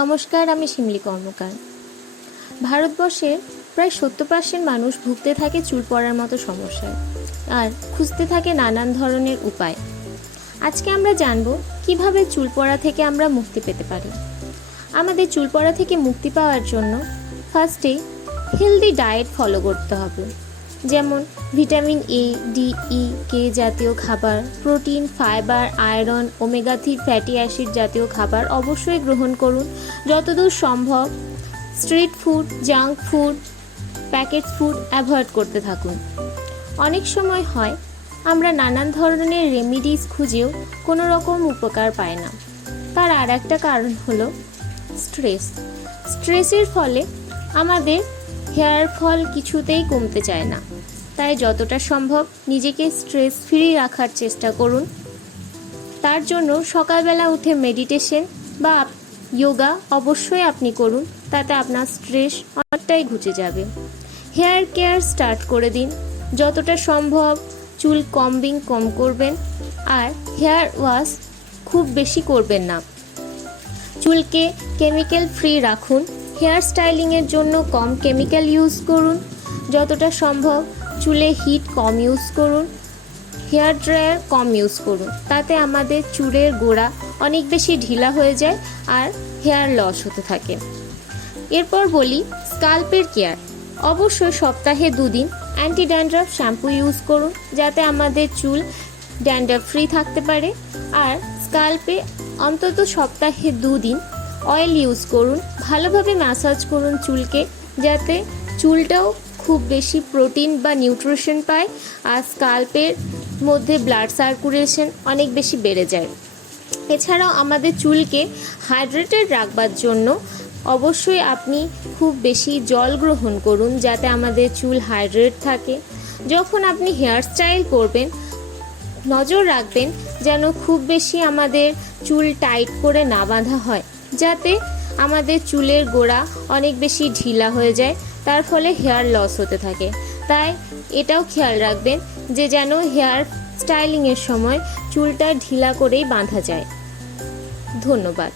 নমস্কার, আমি শিমলি কর্মকার। ভারতবর্ষের প্রায় 70% মানুষ ভুগতে থাকে চুল পড়ার মতো সমস্যায় আর খুঁজতে থাকে নানান ধরনের উপায়। আজকে আমরা জানব কিভাবে চুল পড়া থেকে আমরা মুক্তি পেতে পারি। আমাদের চুল পড়া থেকে মুক্তি পাওয়ার জন্য ফার্স্টে হেলদি ডায়েট ফলো করতে হবে, যেমন ভিটামিন এ, ডি, ই, কে জাতীয় খাবার, protein, fibre, iron, omega 3 fatty acid জাতীয় খাবার অবশ্যই গ্রহণ করুন। যতদূর সম্ভব street food, junk food, packet food avoid করতে থাকুন। অনেক সময় হয় আমরা নানান ধরনের রেমিডিস খুঁজেও কোনো রকম উপকার পাই না। তার আর একটা কারণ হলো স্ট্রেসের ফলে আমাদের হেয়ার ফল কিছুতেই কমতে চায় না। তাই যতটা সম্ভব নিজেকে স্ট্রেস ফ্রি রাখার চেষ্টা করুন। তার জন্য সকালবেলা উঠে মেডিটেশন বা যোগা অবশ্যই আপনি করুন, তাতে আপনার স্ট্রেস অনেকটাই ঘুচে যাবে। হেয়ার কেয়ার স্টার্ট করে দিন। যতটা সম্ভব চুল কম্বিং কম করবেন আর হেয়ার ওয়াশ খুব বেশি করবেন না। চুলকে কেমিক্যাল ফ্রি রাখুন। হেয়ার স্টাইলিংয়ের জন্য কম কেমিক্যাল ইউজ করুন। যতটা সম্ভব চুলে হিট কম ইউজ করুন। হেয়ার ড্রায়ার কম ইউজ করুন, তাতে আমাদের চুলের গোড়া অনেক বেশি ঢিলা হয়ে যায় আর হেয়ার লস হতে থাকে। এরপর বলি স্কাল্পের কেয়ার। অবশ্যই সপ্তাহে 2 দিন অ্যান্টি ড্যান্ড্রাফ শ্যাম্পু ইউজ করুন, যাতে আমাদের চুল ড্যান্ড্রাফ ফ্রি থাকতে পারে। আর স্কাল্পে অন্তত সপ্তাহে 2 দিন অয়েল ইউজ করুন। ভালোভাবে ম্যাসাজ করুন চুলকে, যাতে চুলটাও খুব বেশি প্রোটিন বা নিউট্রিশন পায় আর স্কাল্পের মধ্যে ব্লাড সার্কুলেশন অনেক বেশি বেড়ে যায়। এছাড়াও আমাদের চুলকে হাইড্রেটেড রাখবার জন্য অবশ্যই আপনি খুব বেশি জল গ্রহণ করুন, যাতে আমাদের চুল হাইড্রেট থাকে। যখন আপনি হেয়ার স্টাইল করবেন নজর রাখবেন যেন খুব বেশি আমাদের চুল টাইট করে না বাঁধা হয়, যাতে আমাদের চুলের গোড়া অনেক বেশি ঢিলা হয়ে যায়, তার ফলে হেয়ার লস হতে থাকে। তাই এটাও খেয়াল রাখবেন যে যেন হেয়ার স্টাইলিংয়ের সময় চুলটা ঢিলা করেই বাঁধা যায়। ধন্যবাদ।